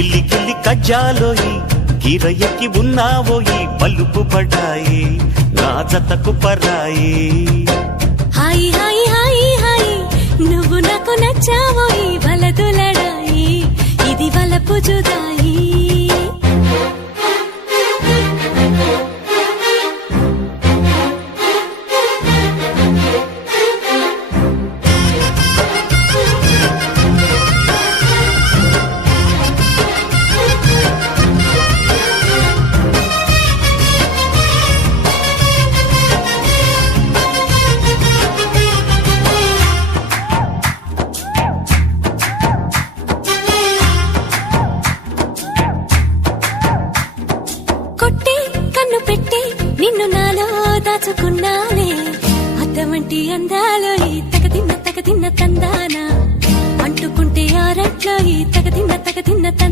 గిల్లి గిల్లి కజ్జాలోయి గీర ఎక్కి ఉన్నావోయి పలుపు పడ్డాయి నా జతకు పరాయి హాయి హాయి హాయి హాయి నువ్వు నాకు నచ్చావోయి వలదులడాయి ఇది వలపు జుదాయి కొట్టి కన్ను పెట్టి నిన్ను నాలో దాచుకున్నానే అద్దమంటి అందాలో ఈ తగదిన్న తందాన అంటుకుంటే ఆరట్లో ఈ తగదిన్న